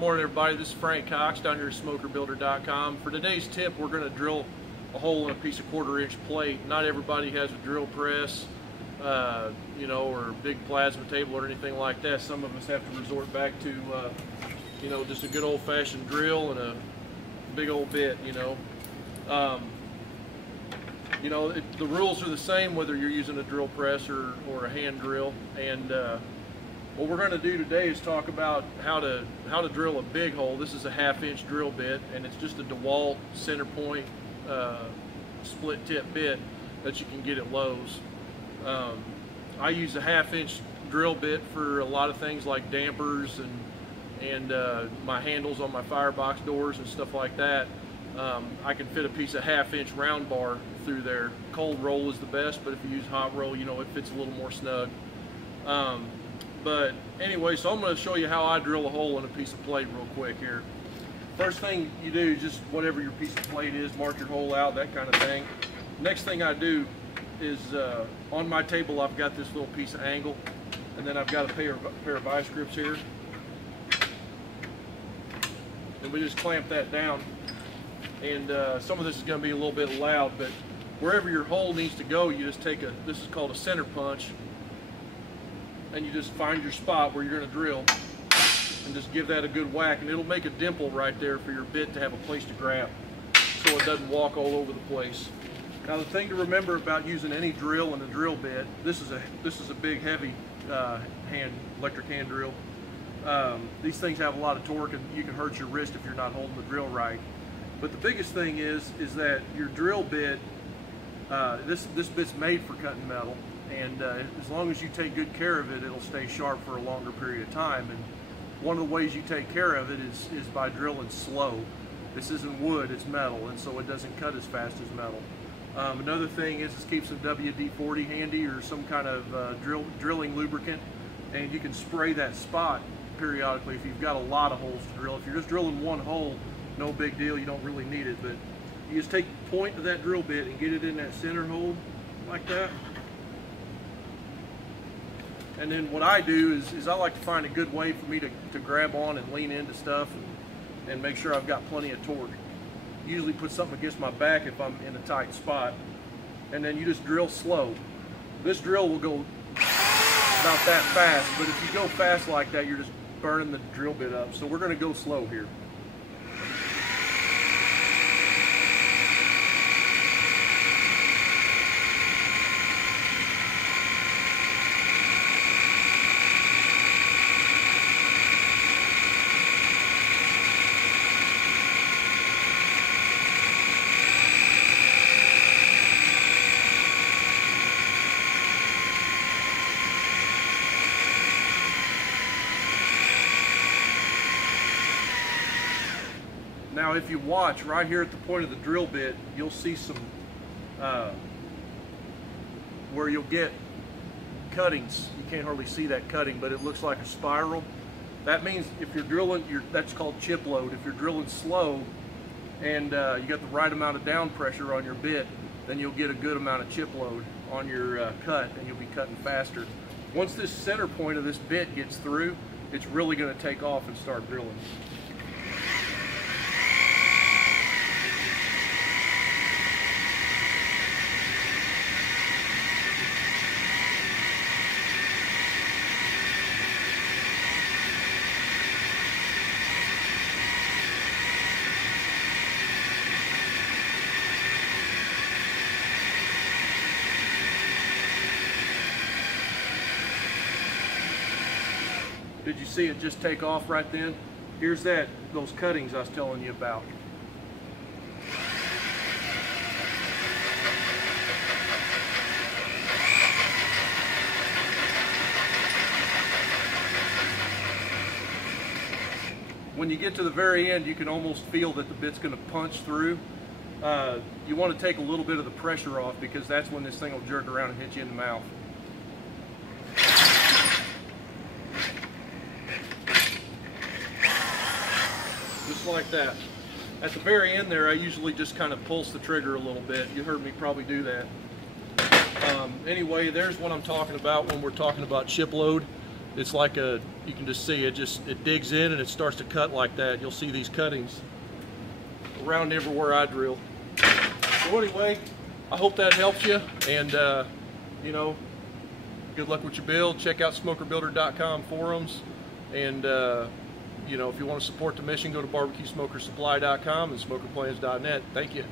Morning everybody, this is Frank Cox down here at SmokerBuilder.com. For today's tip, we're going to drill a hole in a piece of 1/4 inch plate. Not everybody has a drill press, you know, or a big plasma table or anything like that. Some of us have to resort back to, you know, just a good old-fashioned drill and a big old bit, you know. The rules are the same whether you're using a drill press or a hand drill. And what we're going to do today is talk about how to drill a big hole. This is a 1/2 inch drill bit, and it's just a DeWalt center point split tip bit that you can get at Lowe's. I use a 1/2 inch drill bit for a lot of things like dampers and my handles on my firebox doors and stuff like that. I can fit a piece of 1/2 inch round bar through there. Cold roll is the best, but if you use hot roll, you know, it fits a little more snug. But anyway, so I'm going to show you how I drill a hole in a piece of plate real quick here. First thing you do, just whatever your piece of plate is, mark your hole out, that kind of thing. Next thing I do is on my table I've got this little piece of angle, and then I've got a pair of vice grips here. And we just clamp that down. And some of this is going to be a little bit loud, but wherever your hole needs to go, you just take this is called a center punch, and you just find your spot where you're going to drill and just give that a good whack, and it'll make a dimple right there for your bit to have a place to grab so it doesn't walk all over the place. Now the thing to remember about using any drill and a drill bit, this is a big heavy electric hand drill. These things have a lot of torque, and you can hurt your wrist if you're not holding the drill right. But the biggest thing is that your drill bit, this bit's made for cutting metal, and as long as you take good care of it, it'll stay sharp for a longer period of time. And one of the ways you take care of it is by drilling slow. This isn't wood, it's metal, and so it doesn't cut as fast as metal. Another thing is keep some WD-40 handy or some kind of drilling lubricant, and you can spray that spot periodically if you've got a lot of holes to drill. If you're just drilling one hole, no big deal, you don't really need it, but you just take the point of that drill bit and get it in that center hole like that. And then what I do is I like to find a good way for me to grab on and lean into stuff and make sure I've got plenty of torque. Usually put something against my back if I'm in a tight spot, and then you just drill slow. This drill will go about that fast, but if you go fast like that, you're just burning the drill bit up. So we're going to go slow here. Now if you watch right here at the point of the drill bit, you'll see some where you'll get cuttings. You can't hardly see that cutting, but it looks like a spiral. That means if you're drilling, that's called chip load. If you're drilling slow and you got the right amount of down pressure on your bit, then you'll get a good amount of chip load on your cut, and you'll be cutting faster. Once this center point of this bit gets through, it's really going to take off and start drilling. Did you see it just take off right then? Here's those cuttings I was telling you about. When you get to the very end, you can almost feel that the bit's going to punch through. You want to take a little bit of the pressure off, because that's when this thing will jerk around and hit you in the mouth. Just like that. At the very end there, I usually just kind of pulse the trigger a little bit. You heard me probably do that. Anyway, there's what I'm talking about when we're talking about chip load. it's like you can just see it digs in and it starts to cut like that. You'll see these cuttings around everywhere I drill. So anyway, I hope that helps you, and you know, good luck with your build. Check out smokerbuilder.com forums, and you know, if you want to support the mission, go to barbecuesmokersupply.com and smokerplans.net. Thank you.